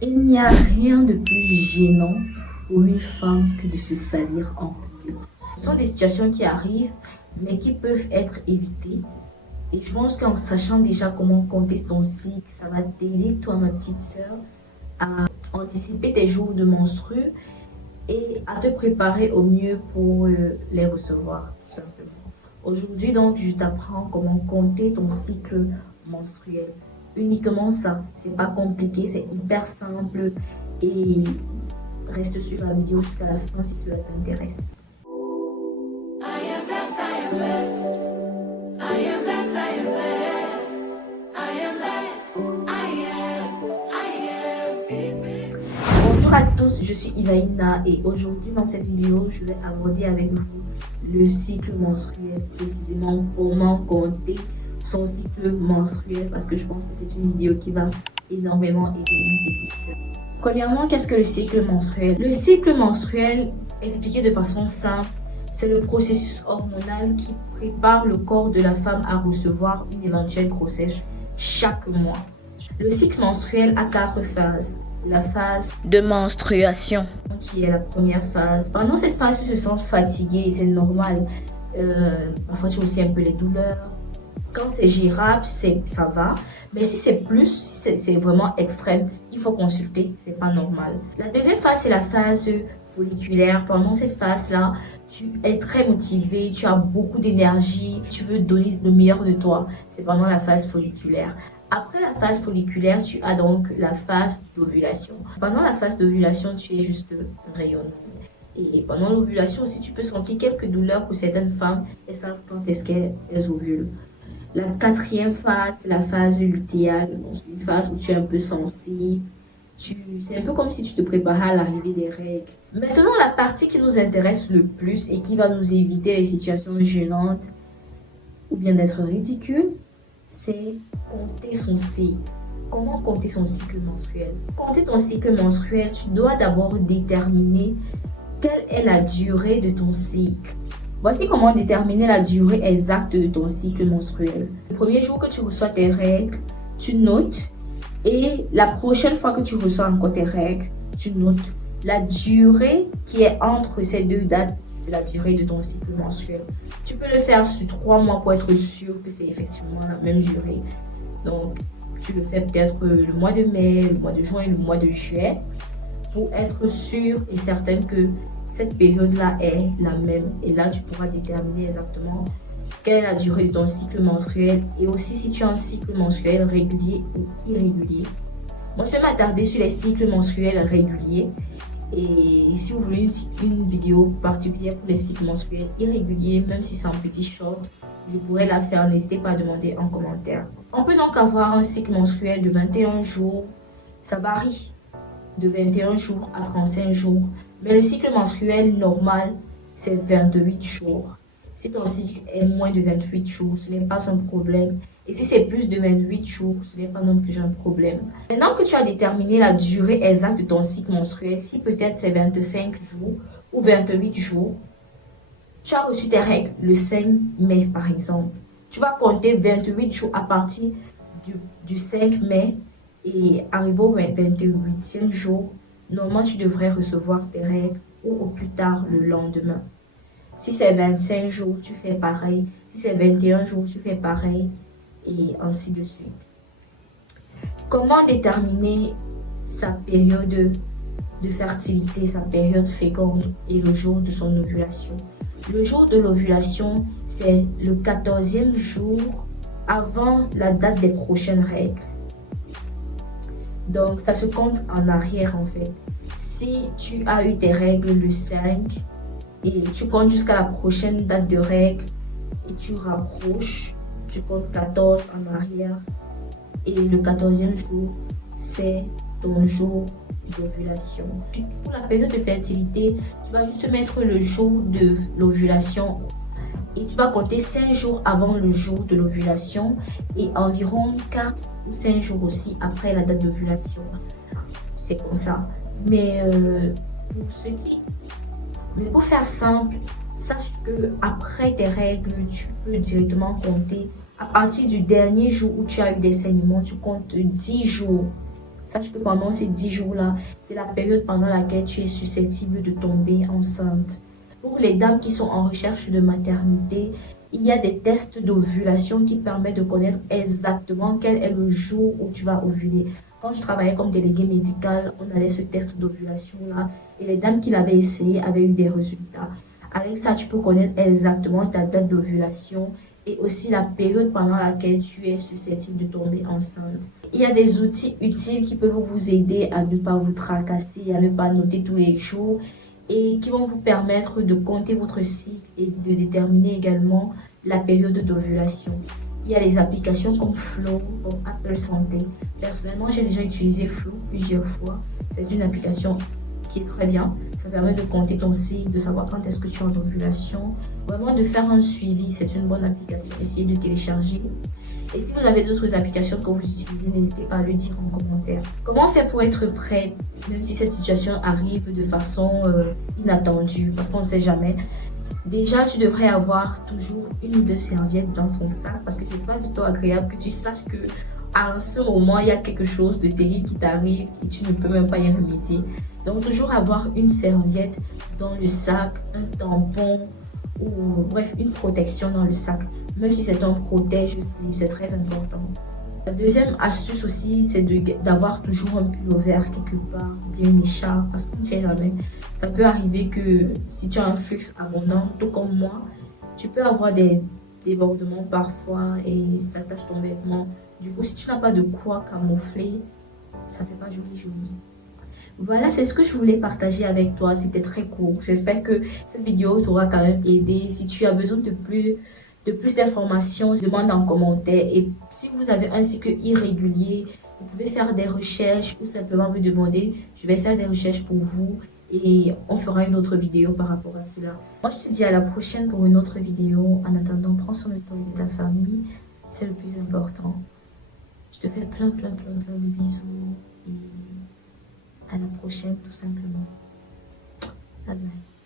Il n'y a rien de plus gênant pour une femme que de se salir en public. Ce sont des situations qui arrivent, mais qui peuvent être évitées. Et je pense qu'en sachant déjà comment compter ton cycle, ça va t'aider, toi, ma petite sœur, à anticiper tes jours de menstrues et à te préparer au mieux pour les recevoir, tout simplement. Aujourd'hui, donc, je t'apprends comment compter ton cycle menstruel. Uniquement ça, c'est pas compliqué, c'est hyper simple et reste sur la vidéo jusqu'à la fin si cela t'intéresse. Bonjour à tous, je suis Ivaïna et aujourd'hui dans cette vidéo, je vais aborder avec vous le cycle menstruel, précisément comment compter son cycle menstruel parce que je pense que c'est une vidéo qui va énormément aider une petite sœur. Premièrement, qu'est-ce que le cycle menstruel? Le cycle menstruel, expliqué de façon simple, c'est le processus hormonal qui prépare le corps de la femme à recevoir une éventuelle grossesse chaque mois. Le cycle menstruel a 4 phases. La phase de menstruation, qui est la première phase. Pendant cette phase, tu te sens fatiguée et c'est normal. Parfois, tu as aussi un peu les douleurs. Quand c'est gérable, ça va. Mais si c'est plus, si c'est vraiment extrême, il faut consulter. C'est pas normal. La deuxième phase, c'est la phase folliculaire. Pendant cette phase-là, tu es très motivé, tu as beaucoup d'énergie, tu veux donner le meilleur de toi. C'est pendant la phase folliculaire. Après la phase folliculaire, tu as donc la phase d'ovulation. Pendant la phase d'ovulation, tu es juste rayonnante. Et pendant l'ovulation aussi, tu peux sentir quelques douleurs pour certaines femmes. Elles savent quand est-ce qu'elles ovulent. La quatrième phase, c'est la phase lutéale. C'est une phase où tu es un peu sensible. C'est un peu comme si tu te préparais à l'arrivée des règles. Maintenant, la partie qui nous intéresse le plus et qui va nous éviter les situations gênantes ou bien d'être ridicules, c'est compter son cycle. Comment compter son cycle menstruel? Compter ton cycle menstruel, tu dois d'abord déterminer quelle est la durée de ton cycle. Voici comment déterminer la durée exacte de ton cycle menstruel. Le premier jour que tu reçois tes règles, tu notes. Et la prochaine fois que tu reçois encore tes règles, tu notes. La durée qui est entre ces deux dates, c'est la durée de ton cycle menstruel. Tu peux le faire sur 3 mois pour être sûr que c'est effectivement la même durée. Donc, tu le fais peut-être le mois de mai, le mois de juin et le mois de juillet pour être sûr et certain que cette période-là est la même. Et là, tu pourras déterminer exactement quelle est la durée de ton cycle menstruel et aussi si tu as un cycle menstruel régulier ou irrégulier. Moi, je vais m'attarder sur les cycles menstruels réguliers. Et si vous voulez une vidéo particulière pour les cycles menstruels irréguliers, même si c'est un petit short, je pourrais la faire. N'hésitez pas à demander en commentaire. On peut donc avoir un cycle menstruel de 21 jours. Ça varie de 21 jours à 35 jours. Mais le cycle menstruel normal, c'est 28 jours. Si ton cycle est moins de 28 jours, ce n'est pas un problème. Et si c'est plus de 28 jours, ce n'est pas non plus un problème. Maintenant que tu as déterminé la durée exacte de ton cycle menstruel, si peut-être c'est 25 jours ou 28 jours, tu as reçu tes règles le 5 mai par exemple. Tu vas compter 28 jours à partir du 5 mai et arrivé au 28e jour, normalement tu devrais recevoir tes règles ou au plus tard le lendemain. Si c'est 25 jours, tu fais pareil. Si c'est 21 jours, tu fais pareil. Et ainsi de suite. Comment déterminer sa période de fertilité, sa période féconde et le jour de son ovulation? Le jour de l'ovulation, c'est le 14e jour avant la date des prochaines règles. Donc, ça se compte en arrière en fait. Si tu as eu tes règles le 5 et tu comptes jusqu'à la prochaine date de règles et tu rapproches, tu comptes 14 en arrière et le 14e jour, c'est ton jour d'ovulation. Pour la période de fertilité, tu vas juste mettre le jour de l'ovulation et tu vas compter 5 jours avant le jour de l'ovulation et environ 4 ou 5 jours aussi après la date d'ovulation. C'est comme ça. Mais pour faire simple, sache que après tes règles, tu peux directement compter. À partir du dernier jour où tu as eu des saignements, tu comptes 10 jours. sache que pendant ces 10 jours-là, c'est la période pendant laquelle tu es susceptible de tomber enceinte. Pour les dames qui sont en recherche de maternité, il y a des tests d'ovulation qui permettent de connaître exactement quel est le jour où tu vas ovuler. Quand je travaillais comme déléguée médicale, on avait ce test d'ovulation-là et les dames qui l'avaient essayé avaient eu des résultats. Avec ça, tu peux connaître exactement ta date d'ovulation et aussi la période pendant laquelle tu es susceptible de tomber enceinte. Il y a des outils utiles qui peuvent vous aider à ne pas vous tracasser, à ne pas noter tous les jours et qui vont vous permettre de compter votre cycle et de déterminer également la période d'ovulation. Il y a les applications comme Flow, comme Apple Santé. Personnellement, j'ai déjà utilisé Flow plusieurs fois. C'est une application qui est très bien. Ça permet de compter ton cycle, de savoir quand est-ce que tu es en ovulation. Vraiment de faire un suivi, c'est une bonne application. Essayez de télécharger. Et si vous avez d'autres applications que vous utilisez, n'hésitez pas à le dire en commentaire. Comment faire pour être prête, même si cette situation arrive de façon inattendue, parce qu'on ne sait jamais. Déjà, tu devrais avoir toujours une ou deux serviettes dans ton sac, parce que c'est pas du tout agréable que tu saches que à ce moment, il y a quelque chose de terrible qui t'arrive et tu ne peux même pas y remédier. Donc, toujours avoir une serviette dans le sac, un tampon ou bref, une protection dans le sac. Même si c'est un protège-slip, c'est très important. La deuxième astuce aussi, c'est d'avoir toujours un pull vert quelque part, ou bien une écharpe, parce qu'on ne sait jamais. Ça peut arriver que si tu as un flux abondant, tout comme moi, tu peux avoir des débordements parfois et ça tâche ton vêtement. Du coup, si tu n'as pas de quoi camoufler, ça fait pas joli. Voilà, c'est ce que je voulais partager avec toi. C'était très court. J'espère que cette vidéo t'aura quand même aidé. Si tu as besoin de plus d'informations, demande en commentaire. Et si vous avez un cycle irrégulier, vous pouvez faire des recherches ou simplement me demander. Je vais faire des recherches pour vous et on fera une autre vidéo par rapport à cela. Moi, je te dis à la prochaine pour une autre vidéo. En attendant, prends soin de toi et de ta famille. C'est le plus important. Je te fais plein de bisous et à la prochaine tout simplement. Bye bye.